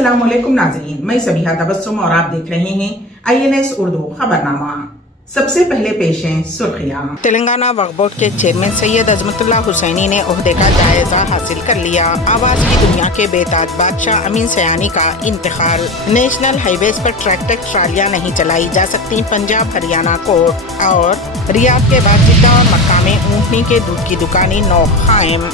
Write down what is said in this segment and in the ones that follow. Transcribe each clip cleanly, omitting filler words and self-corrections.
अस्सलाम वालेकुम नाज़रीन, मैं सबिहा तबस्सुम और आप देख रहे हैं INS उर्दू खबरनामा। सबसे पहले पेश हैं सुर्खियां। तेलंगाना वक्फ बोर्ड के चेयरमैन सैयद अजमतुल्लाह हुसैनी ने ओहदे का जायजा हासिल कर लिया। आवाज की दुनिया के बेताज बादशाह अमीन सयानी का इंतकाल। नेशनल हाईवेज पर ट्रैक्टर ट्रालियां नहीं चलाई जा सकती, पंजाब हरियाणा कोर्ट। और रियाद के बाद जिद्दा और मक्का में ऊँटनी के दूध की दुकानें 9 कायम।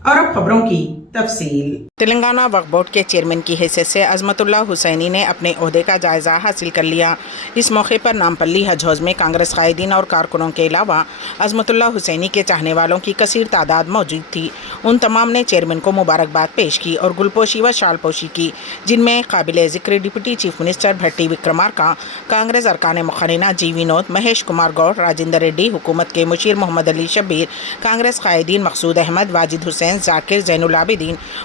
और अब खबरों की तफसील। तेलंगाना वक्फ बोर्ड के चेयरमैन की हैसियत से अजमतुल्लाह हुसैनी ने अपने ओहदे का जायजा हासिल कर लिया। इस मौके पर नामपल्ली हज हाउस में कांग्रेस कायदीन और कारकुनों के अलावा अजमतुल्लाह हुसैनी के चाहने वालों की कसीर तादाद मौजूद थी। उन तमाम ने चेयरमैन को मुबारकबाद पेश की और गुलपोशी व शालपोशी की, जिनमें काबिल ज़िक्र डिप्टी चीफ मिनिस्टर भट्टी विक्रमार्का, कांग्रेस अरकान मुखर्रिना जी विनोद, महेश कुमार गौड़, राजेंद्र रेड्डी, हुकूमत के मुशीर मोहम्मद अली शब्बीर, कांग्रेस कायदीन मकसूद अहमद, वाजिद हुसैन, जाकिर, जैनुल आबिदीन,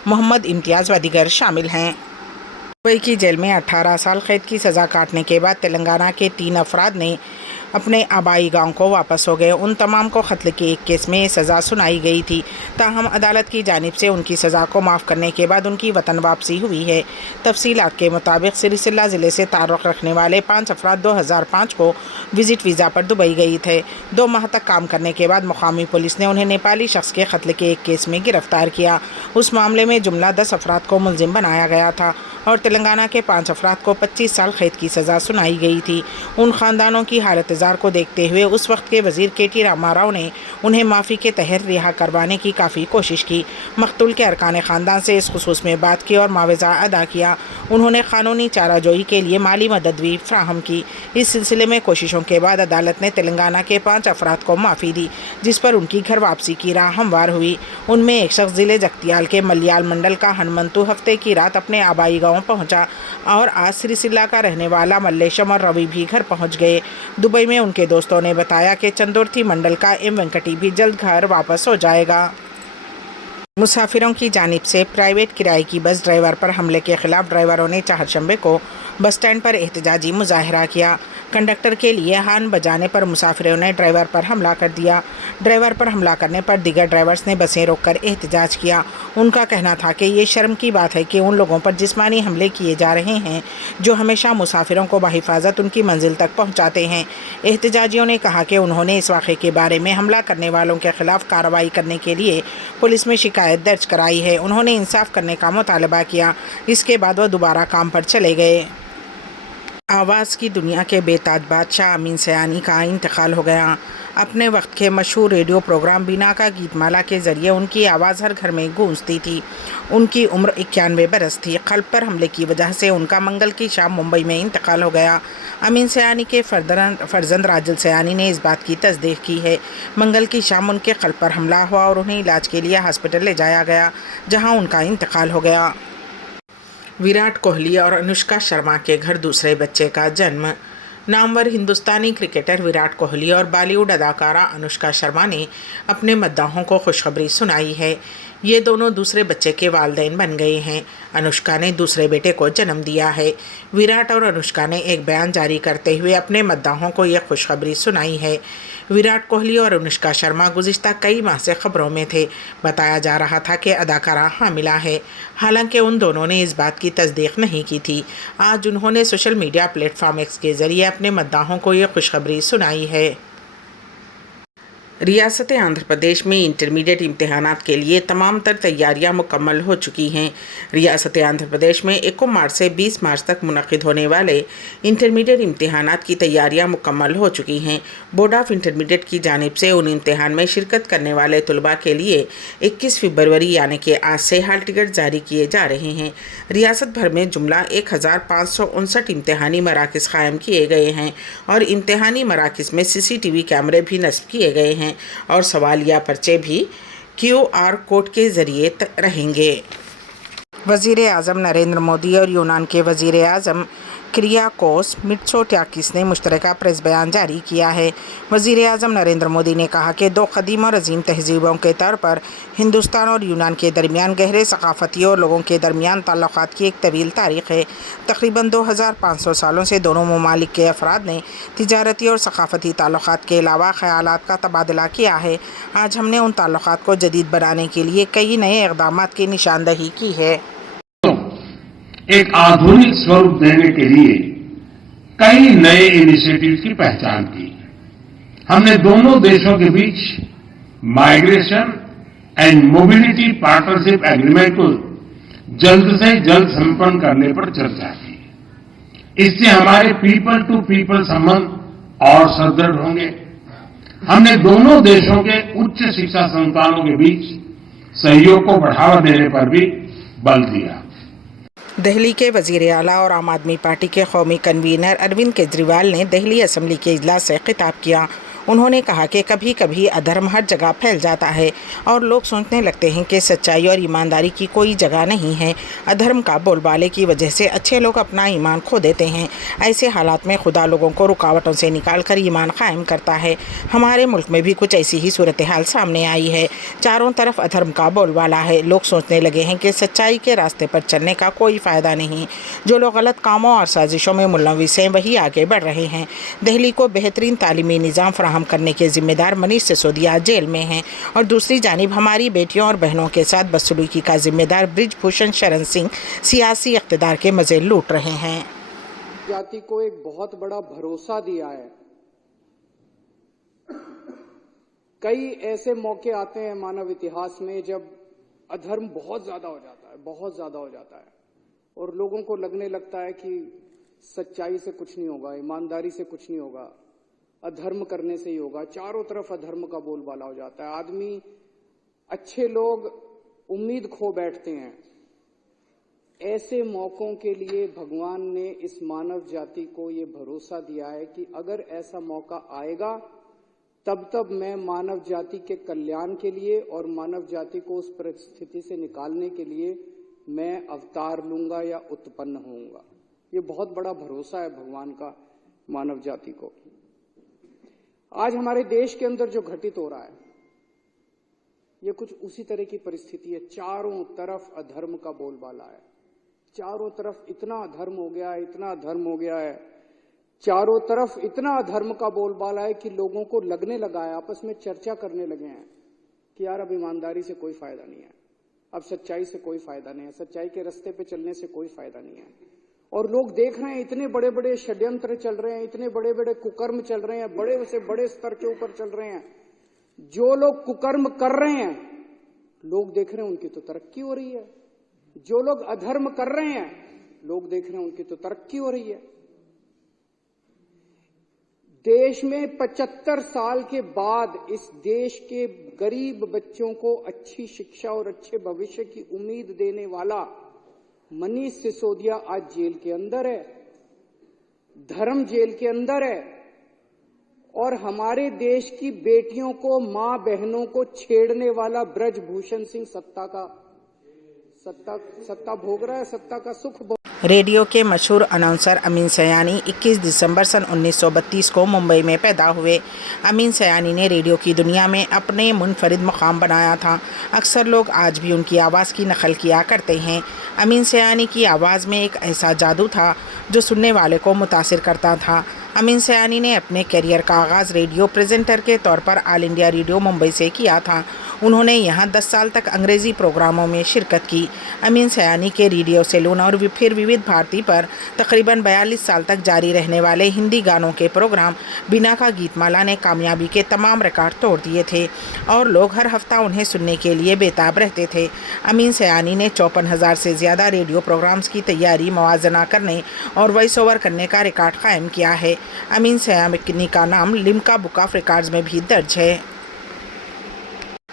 मोहम्मद इम्तियाज़ व दीगर शामिल हैं। दुबई की जेल में 18 साल कैद की सज़ा काटने के बाद तेलंगाना के 3 अफराद ने अपने आबाई गांव को वापस हो गए। उन तमाम को कत्ल के एक केस में सज़ा सुनाई गई थी, ताहम अदालत की जानिब से उनकी सज़ा को माफ़ करने के बाद उनकी वतन वापसी हुई है। तफसीलात के मुताबिक सिरसिल्ला ज़िले से ताल्लुक़ रखने वाले 5 अफराद 2005 को विज़िट वीज़ा पर दुबई गई थे। 2 माह तक काम करने के बाद मुकामी पुलिस ने उन्हें नेपाली शख्स के कत्ल के एक केस में गिरफ्तार किया। उस मामले में जुमला 10 अफराद को मुलजिम बनाया गया था और तेलंगाना के 5 अफराद को 25 साल कैद की सज़ा सुनाई गई थी। उन ख़ानदानों की हालत ज़ार को देखते हुए उस वक्त के वज़ीर KT रामाराव ने उन्हें माफ़ी के तहत रिहा करवाने की काफ़ी कोशिश की। मकतूल के अरकान ख़ानदान से इस खुसूस में बात की और मुआवज़ा अदा किया। उन्होंने क़ानूनी चाराजोई के लिए माली मदद भी फ्राहम की। इस सिलसिले में कोशिशों के बाद अदालत ने तेलंगाना के 5 अफराद को माफ़ी दी, जिस पर उनकी घर वापसी की राह हमवार हुई। उनमें एक शख्स ज़िले जगतियाल के मलयाल मंडल का हनुमंतु हफ्ते की रात अपने आबाई गाँव पहुंचा और आज सिरसिल्ला का रहने वाला मल्लेशम और रवि भी घर पहुंच गए। दुबई में उनके दोस्तों ने बताया कि चंदोर्थी मंडल का M वेंकटी भी जल्द घर वापस हो जाएगा। मुसाफिरों की जानिब से प्राइवेट किराए की बस ड्राइवर पर हमले के खिलाफ ड्राइवरों ने चाहरशंबे को बस स्टैंड पर एहतजाजी मुजाहरा किया। कंडक्टर के लिए हार्न बजाने पर मुसाफिरों ने ड्राइवर पर हमला कर दिया। ड्राइवर पर हमला करने पर दीगर ड्राइवर्स ने बसें रोककर एहतजाज किया। उनका कहना था कि ये शर्म की बात है कि उन लोगों पर जिस्मानी हमले किए जा रहे हैं जो हमेशा मुसाफिरों को बाहिफाजत उनकी मंजिल तक पहुंचाते हैं। एहतजाजियों ने कहा कि उन्होंने इस वाक़े के बारे में हमला करने वालों के खिलाफ कार्रवाई करने के लिए पुलिस में शिकायत दर्ज कराई है। उन्होंने इंसाफ करने का मुतालबा किया। इसके बाद वह दोबारा काम पर चले गए। आवाज़ की दुनिया के बेताज बादशाह अमीन सयानी का इंतकाल हो गया। अपने वक्त के मशहूर रेडियो प्रोग्राम बीना का गीतमाला के ज़रिए उनकी आवाज़ हर घर में गूंजती थी। उनकी उम्र 91 बरस थी। क़ल्ब पर हमले की वजह से उनका मंगल की शाम मुंबई में इंतकाल हो गया। अमीन सयानी के फर्जंद राजल सयानी ने इस बात की तस्दीक की है। मंगल की शाम उनके क़ल्ब पर हमला हुआ और उन्हें इलाज के लिए हॉस्पिटल ले जाया गया, जहाँ उनका इंतकाल हो गया। विराट कोहली और अनुष्का शर्मा के घर दूसरे बच्चे का जन्म। नामवर हिंदुस्तानी क्रिकेटर विराट कोहली और बॉलीवुड अदाकारा अनुष्का शर्मा ने अपने मद्दाहों को खुशखबरी सुनाई है। ये दोनों दूसरे बच्चे के वालिदैन बन गए हैं। अनुष्का ने दूसरे बेटे को जन्म दिया है। विराट और अनुष्का ने एक बयान जारी करते हुए अपने मद्दाहों को यह खुशखबरी सुनाई है। विराट कोहली और अनुष्का शर्मा गुज़िश्ता कई माह से खबरों में थे। बताया जा रहा था कि अदाकारा हामिला है, हालांकि उन दोनों ने इस बात की तस्दीक नहीं की थी। आज उन्होंने सोशल मीडिया प्लेटफॉर्म X के ज़रिए अपने मद्दाहों को यह खुशखबरी सुनाई है। रियासत आंध्र प्रदेश में इंटरमीडिएट इम्तहानात के लिए तमाम तर तैयारियां मुकम्मल हो चुकी हैं। रियासत आंध्र प्रदेश में 1 मार्च से 20 मार्च तक मुनक़िद होने वाले इंटरमीडिएट इम्तहानात की तैयारियां मुकम्मल हो चुकी हैं। बोर्ड ऑफ इंटरमीडिएट की जानिब से उन इम्तहान में शिरकत करने वाले तलबा के लिए 21 फरवरी यानी कि आज से हाल टिकट जारी किए जा रहे हैं। रियासत भर में जुमला 1559 इम्तहानी मराकज़ क़ायम किए गए हैं और इम्तहानी मराकज़ में CCTV कैमरे भी नस्ब किए गए हैं और सवालिया पर्चे भी QR कोड के ज़रिए रहेंगे। वज़ीर आज़म नरेंद्र मोदी और यूनान के वज़ीर आज़म किरियाकोस मित्सोटाकिस ने मुश्तरका प्रेस बयान जारी किया है। वज़ीर आज़म नरेंद्र मोदी ने कहा कि 2 क़दीम और अज़ीम तहज़ीबों के तौर पर हिंदुस्तान और यूनान के दरमियान गहरे सक़ाफ़ती और लोगों के दरमियान ताल्लुक़ात की एक तवील तारीख़ है। तकरीबन 2500 सालों से दोनों ममालिक के अफराद ने तिजारती और सक़ाफ़ती ताल्लुक़ात के अलावा ख़यालात का तबादला किया है। आज हमने उन ताल्लुक़ात को जदीद बनाने के लिए कई नए इक़दामात की निशानदही की है। एक आधुनिक स्वरूप देने के लिए कई नए इनिशिएटिव की पहचान की। हमने दोनों देशों के बीच migration and mobility partnership agreement को जल्द से जल्द संपन्न करने पर चर्चा की। इससे हमारे पीपल टू पीपल संबंध और सुदृढ़ होंगे। हमने दोनों देशों के उच्च शिक्षा संस्थानों के बीच सहयोग को बढ़ावा देने पर भी बल दिया। दिल्ली के वजीर आला और आम आदमी पार्टी के कौमी कन्वीनर अरविंद केजरीवाल ने दिल्ली असेंबली के इजलास से खिताब किया। उन्होंने कहा कि कभी कभी अधर्म हर जगह फैल जाता है और लोग सोचने लगते हैं कि सच्चाई और ईमानदारी की कोई जगह नहीं है। अधर्म का बोलबाले की वजह से अच्छे लोग अपना ईमान खो देते हैं। ऐसे हालात में खुदा लोगों को रुकावटों से निकाल कर ईमान कायम करता है। हमारे मुल्क में भी कुछ ऐसी ही सूरत हाल सामने आई है। चारों तरफ अधर्म का बोलबाला है। लोग सोचने लगे हैं कि सच्चाई के रास्ते पर चलने का कोई फ़ायदा नहीं। जो लोग गलत कामों और साजिशों में मुलविस हैं वही आगे बढ़ रहे हैं। दिल्ली को बेहतरीन तालीमी निज़ाम फराहम करने के जिम्मेदार मनीष सिसोदिया जेल में हैं और दूसरी जानिब हमारी बेटियों और बहनों के साथ बदसलूकी का जिम्मेदार बृजभूषण शरण सिंह सियासी इख्तिदार के मजे लूट रहे हैं। जाति को एक बहुत बड़ा भरोसा दिया है। कई ऐसे मौके आते हैं मानव इतिहास में जब अधर्म बहुत ज्यादा हो जाता है और लोगों को लगने लगता है कि सच्चाई से कुछ नहीं होगा, ईमानदारी से कुछ नहीं होगा, अधर्म करने से ही होगा। चारों तरफ अधर्म का बोलबाला हो जाता है। आदमी, अच्छे लोग उम्मीद खो बैठते हैं। ऐसे मौकों के लिए भगवान ने इस मानव जाति को ये भरोसा दिया है कि अगर ऐसा मौका आएगा तब मैं मानव जाति के कल्याण के लिए और मानव जाति को उस परिस्थिति से निकालने के लिए मैं अवतार लूंगा या उत्पन्न होऊंगा। ये बहुत बड़ा भरोसा है भगवान का मानव जाति को। आज हमारे देश के अंदर जो घटित हो रहा है ये कुछ उसी तरह की परिस्थिति है। चारों तरफ अधर्म का बोलबाला है। चारों तरफ इतना अधर्म हो गया है, चारों तरफ इतना अधर्म का बोलबाला है कि लोगों को लगने लगा है, आपस में चर्चा करने लगे हैं कि यार अब ईमानदारी से कोई फायदा नहीं है, अब सच्चाई से कोई फायदा नहीं है, सच्चाई के रास्ते पे चलने से कोई फायदा नहीं है। और लोग देख रहे हैं इतने बड़े बड़े षड्यंत्र चल रहे हैं, इतने बड़े बड़े कुकर्म चल रहे हैं, बड़े से बड़े स्तर के ऊपर चल रहे हैं। जो लोग कुकर्म कर रहे हैं लोग देख रहे हैं उनकी तो तरक्की हो रही है। जो लोग अधर्म कर रहे हैं लोग देख रहे हैं उनकी तो तरक्की हो रही है। देश में 75 साल के बाद इस देश के गरीब बच्चों को अच्छी शिक्षा और अच्छे भविष्य की उम्मीद देने वाला मनीष सिसोदिया आज जेल के अंदर है, धर्म जेल के अंदर है। और हमारे देश की बेटियों को, मां बहनों को छेड़ने वाला बृजभूषण सिंह सत्ता भोग रहा है, सत्ता का सुख भोग। रेडियो के मशहूर अनाउंसर अमीन सयानी 21 दिसंबर सन 1932 को मुंबई में पैदा हुए। अमीन सयानी ने रेडियो की दुनिया में अपने मुनफरिद मुकाम बनाया था। अक्सर लोग आज भी उनकी आवाज़ की नकल किया करते हैं। अमीन सयानी की आवाज़ में एक ऐसा जादू था जो सुनने वाले को मुतासिर करता था। अमीन सयानी ने अपने करियर का आगाज़ रेडियो प्रेजेंटर के तौर पर ऑल इंडिया रेडियो मुंबई से किया था। उन्होंने यहाँ 10 साल तक अंग्रेज़ी प्रोग्रामों में शिरकत की। अमीन सयानी के रेडियो सैलून और फिर विविध भारती पर तकरीबन 42 साल तक जारी रहने वाले हिंदी गानों के प्रोग्राम बिना का गीतमाला ने कामयाबी के तमाम रिकॉर्ड तोड़ दिए थे और लोग हर हफ्ता उन्हें सुनने के लिए बेताब रहते थे। अमीन सयानी ने 54,000 से ज़्यादा रेडियो प्रोग्राम्स की तैयारी, मवाजना करने और वॉइस ओवर करने का रिकॉर्ड कायम किया है। अमीन सयानी का नाम लिम्का बुक ऑफ रिकॉर्ड्स में भी दर्ज है।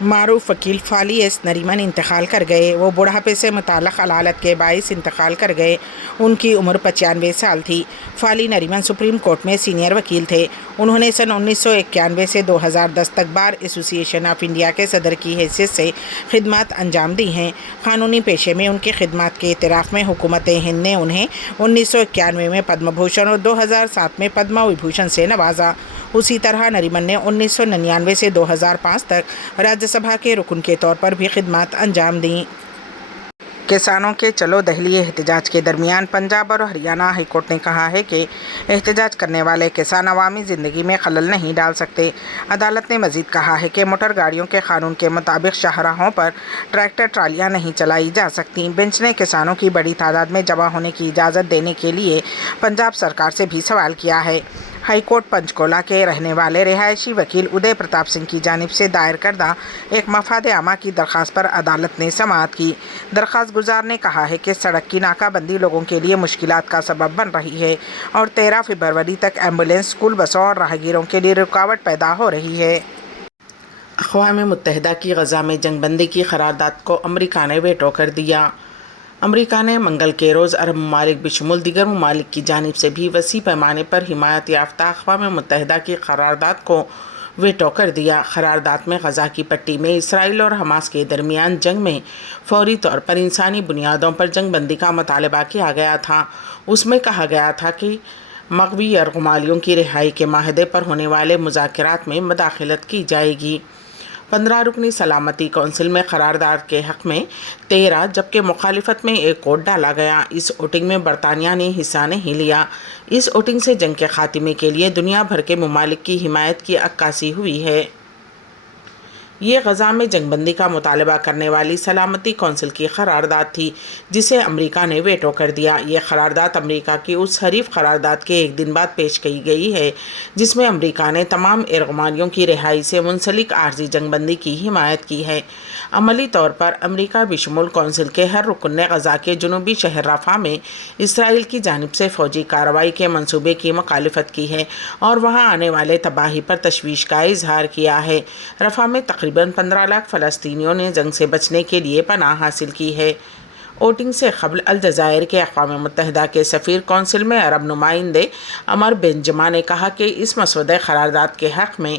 मारूफ वकील फाली एस नरीमन इंतकाल कर गए। वो बुढ़ापे से मुताल्लिक़ अदालत के बाइस इंतकाल कर गए। उनकी उम्र 95 साल थी। फाली नरीमन सुप्रीम कोर्ट में सीनियर वकील थे। उन्होंने सन 1991 से 2010 तक बार एसोसिएशन ऑफ इंडिया के सदर की हैसियत से खिदमत अंजाम दी हैं। क़ानूनी पेशे में उनकी खिदमत के इतराफ़ में हुकूमत हिंद ने उन्हें 1991 में पद्म भूषण और 2007 में पद्म विभूषण से नवाजा। उसी तरह नरीमन ने 1999 से 2005 तक राज्यसभा के रुकन के तौर पर भी खिदमत अंजाम दी। किसानों के चलो दहली एहतजाज के दरमियान पंजाब और हरियाणा हाई कोर्ट ने कहा है कि एहतजाज करने वाले किसान अवामी ज़िंदगी में खलल नहीं डाल सकते। अदालत ने मजीद कहा है कि मोटर गाड़ियों के कानून के मुताबिक शाहराहों पर ट्रैक्टर ट्रालियां नहीं चलाई जा सकती। बेंच ने किसानों की बड़ी तादाद में जमा होने की इजाज़त देने के लिए पंजाब सरकार से भी सवाल किया है। हाई कोर्ट पंचकुला के रहने वाले रिहायशी वकील उदय प्रताप सिंह की जानिब से दायर करदा एक मफाद आमा की दरख्वास्त पर अदालत ने समाअत की। दरख्वास्त गुजार ने कहा है कि सड़क की नाकाबंदी लोगों के लिए मुश्किलात का सबब बन रही है और 13 फरवरी तक एम्बुलेंस, स्कूल बसों और राहगीरों के लिए रुकावट पैदा हो रही है। अक़वाम मुत्तहिदा की गज़ा में जंगबंदी की क़रारदाद को अमरीका ने वेटो कर दिया। अमरीका ने मंगल के रोज़ अरब ममालिक बशमूल दीगर ममालिक की जानिब से भी वसी पैमाने पर हिमायत याफ्ता अक़वाम मुत्तहिदा की क़रारदाद को वेटो कर दिया। क़रारदाद में गज़ा की पट्टी में इसराइल और हमास के दरमियान जंग में फौरी तौर पर इंसानी बुनियादों पर जंगबंदी का मुतालबा किया गया था। उसमें कहा गया था कि मग़वी यरग़मालियों की रिहाई के माहदे पर होने वाले मुज़ाकरात में मदाखलत की जाएगी। 15 रुकनी सलामती कौंसिल में क़रारदाद के हक़ में 13 जबकि मुखालिफत में एक वोट डाला गया। इस वोटिंग में बरतानिया ने हिस्सा नहीं लिया। इस वोटिंग से जंग के खात्मे के लिए दुनिया भर के ममालिक की हिमायत की अक्कासी हुई है। ये गज़ा में जंगबंदी का मुतालबा करने वाली सलामती कौंसिल की क़रारदाद थी जिसे अमरीका ने वेटो कर दिया। ये क़रारदाद अमरीका की उस हरीफ क़रारदाद के एक दिन बाद पेश की गई है जिसमें अमरीका ने तमाम यरग़मालियों की रिहाई से मुंसलिक आर्जी जंगबंदी की हिमायत की है। अमली तौर पर अमरीका बशमूल कौंसिल के हर रुकन ने गज़ा के जनूबी शहर रफ़ा में इसराइल की जानिब से फ़ौजी कार्रवाई के मंसूबे की मुखालिफत की है और वहाँ आने वाले तबाही पर तशवीश का इजहार किया है। रफ़ा में तकरीबन 15 लाख फ़लस्तीनियों ने जंग से बचने के लिए पनाह हासिल की है। वोटिंग से क़ब्ल अलजायर के अक़वाम मुत्तहिदा के सफ़ीर कौंसिल में अरब नुमाइंदे अमर बेंजमा ने कहा कि इस मसौदे क़रारदाद के हक़ में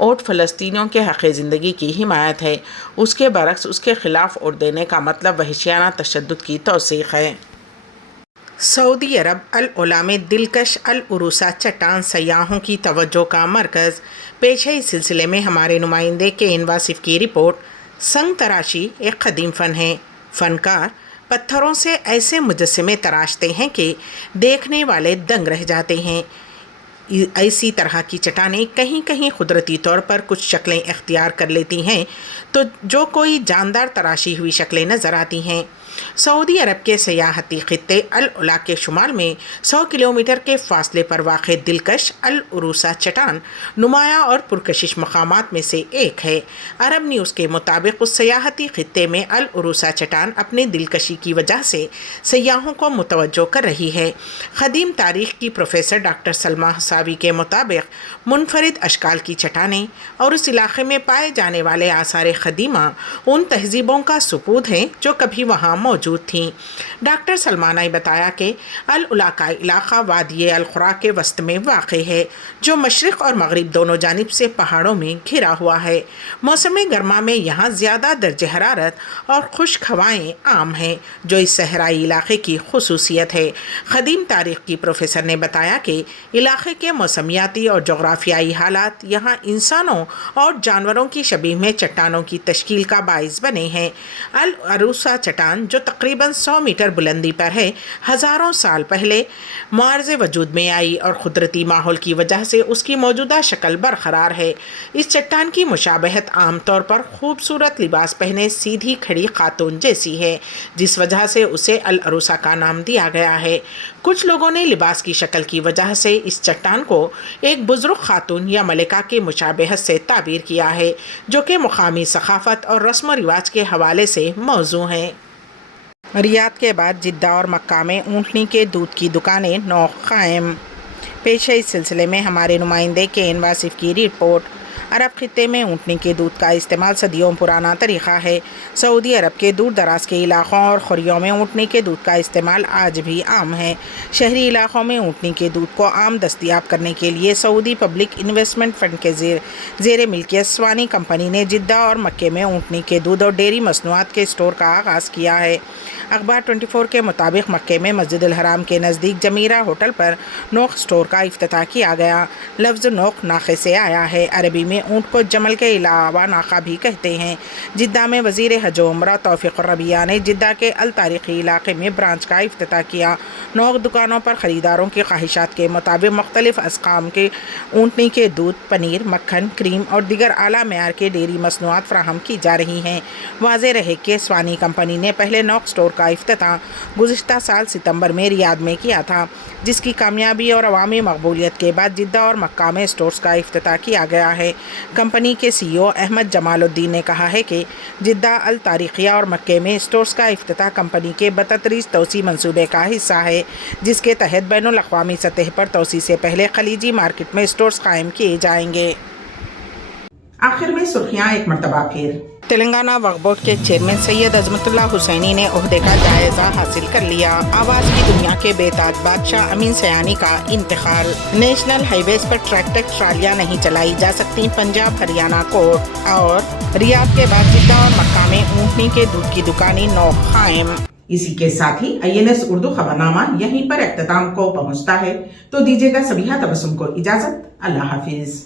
वोट फ़लस्तीनियों के हक़ ज़िंदगी की हिमायत है। उसके बरक्स उसके ख़िलाफ़ वोट देने का मतलब वहशियाना तशद्दुद की तौसीक़ है। सऊदी अरब अल उला में दिलकश अल उरूसा चट्टान सयाहों की तवज्जो का मरकज़। पेश है इस सिलसिले में हमारे नुमाइंदे के इन वासिफ़ की रिपोर्ट। संग तराशी एक क़दीम फ़न है। फ़नकार पत्थरों से ऐसे मुजस्समे तराशते हैं कि देखने वाले दंग रह जाते हैं। ऐसी तरह की चट्टानें कहीं कहीं कुदरती तौर पर कुछ शक्लें इख्तियार कर लेती हैं तो जो कोई जानदार तराशी हुई शक्लें नज़र आती हैं। सऊदी अरब के सयाहती ख़ित्ते अल उला के शुमाल में 100 किलोमीटर के फासले पर वाक़ दिलकश अल उरूसा चट्टान नुमाया और पुरकशिश मकामात में से एक है। अरब न्यूज़ के मुताबिक उस सयाहती ख़ित्ते में अल उरूसा चट्टान अपनी दिलकशी की वजह से सयाहों को मुतवज्जो कर रही है। क़दीम तारीख़ की प्रोफेसर डॉक्टर सलमा हसावी के मुताबिक मुनफरिद अशकाल की चट्टानें और उस इलाक़े में पाए जाने वाले आसार क़दीमा उन तहज़ीबों का सबूत हैं जो कभी वहाँ मौजूद थीं। डॉक्टर सलमा ने बताया कि अल उला का इलाक़ा वादी अल ख़ुरा के वस्त में वाक़ है जो मशरिक़ और मग़रिब दोनों जानिब से पहाड़ों में घिरा हुआ है। मौसम गर्मा में यहाँ ज़्यादा दर्ज हरारत और खुश्क हवाएँ आम हैं जो इस सहराई इलाक़े की खुसूसियत है। क़दीम तारीख़ की प्रोफेसर ने बताया कि इलाक़े के मौसमियाती और जोग्राफियाई हालात यहाँ इंसानों और जानवरों की शबीह में चट्टानों की तश्कील का बाइस बने हैं। अल उरूसा चट्टान जो तकरीबन 100 मीटर बुलंदी पर है, हज़ारों साल पहले मुआर्ज़े वजूद में आई और क़ुदरती माहौल की वजह से उसकी मौजूदा शक्ल बरक़रार है। इस चट्टान की मुशाबहत आम तौर पर खूबसूरत लिबास पहने सीधी खड़ी खातून जैसी है जिस वजह से उसे अल उरूसा का नाम दिया गया है। कुछ लोगों ने लिबास की शक्ल की वजह से इस चट्टान को एक बुज़ुर्ग खातून या मलिका के मुशाबहत से ताबीर किया है जो कि मुकामी सक़ाफ़त और रस्म व रिवाज के हवाले से मौजू हैं। रियाद के बाद जिद्दा और मक्का में ऊँटनी के दूध की दुकानें नौ कायम। पेश है इस सिलसिले में हमारे नुमाइंदे के इन वासिफ़ की रिपोर्ट। अरब ख़ित्ते में ऊँटनी के दूध का इस्तेमाल सदियों पुराना तरीक़ा है। सऊदी अरब के दूर दराज के इलाक़ों और खुरियों में ऊँटनी के दूध का इस्तेमाल आज भी आम है। शहरी इलाक़ों में ऊँटनी के दूध को आम दस्तियाब करने के लिए सऊदी पब्लिक इन्वेस्टमेंट फ़ंड के ज़ेर मिल्कियत स्वानी कंपनी ने जिद्दा और मक्के में ऊँटनी के दूध और डेयरी मसनूआत के स्टोर का आगाज़ किया है। अखबार 24 के मुताबिक मक्के में मस्जिद अल हराम के नज़दीक जमीरा होटल पर नोख स्टोर का इफ्तिताह किया गया। लफ्ज़ नोख नाखे से आया है। अरबी में में ऊँट को जमल के अलावा नाका भी कहते हैं। जिद्दा में वज़ीर हज उम्रा तौफीक रबिया ने जिद्दा के अल तारीखी इलाके में ब्रांच का इफ्तिताह किया। 9 दुकानों पर ख़रीदारों की ख्वाहिशात के मुताबिक मुख्तलिफ अक़साम के ऊँटनी के दूध, पनीर, मक्खन, क्रीम और दीगर आला मेयार के डेयरी मसनूआत फ़राहम की जा रही हैं। वाज़ेह रहे कि स्वानी कंपनी ने पहले 9 स्टोर का इफ्तिताह गुज़िश्ता साल सितंबर में रियाद में किया था, जिसकी कामयाबी और अवामी मकबूलियत के बाद जिद्दा और मक्का में स्टोर्स का इफ्तिताह किया गया है। कंपनी के CEO अहमद जमालुद्दीन ने कहा है कि जिद्दा, अल तारीखिया और मक्के में स्टोर्स का इफ्तिताह कंपनी के बतदरीज तोसी मंसूबे का हिस्सा है, जिसके तहत बैनुल अक़वामी सतह पर तोसी से पहले खलीजी मार्केट में स्टोर्स कायम किए जाएंगे। आखिर में सुर्खियां एक मरतबा फिर। तेलंगाना वक्फ बोर्ड के चेयरमैन सैयद अज़मतुल्लाह हुसैनी ने ओहदे का जायजा हासिल कर लिया। आवाज़ की दुनिया के बेताज बादशाह अमीन सयानी का इंतकाल। नेशनल हाईवेज पर ट्रैक्टर ट्रालियां नहीं चलाई जा सकती, पंजाब हरियाणा कोर्ट। और रियाद के बाद जिद्दा और मक्का में ऊँटनी के दूध की दुकानें 9 कायम। इसी के साथ ही INS उर्दू खबरनामा यहीं पर इख्तिताम को पहुंचता है। तो दीजिएगा सबिहा तबस्सुम को इजाजत। अल्लाह हाफिज।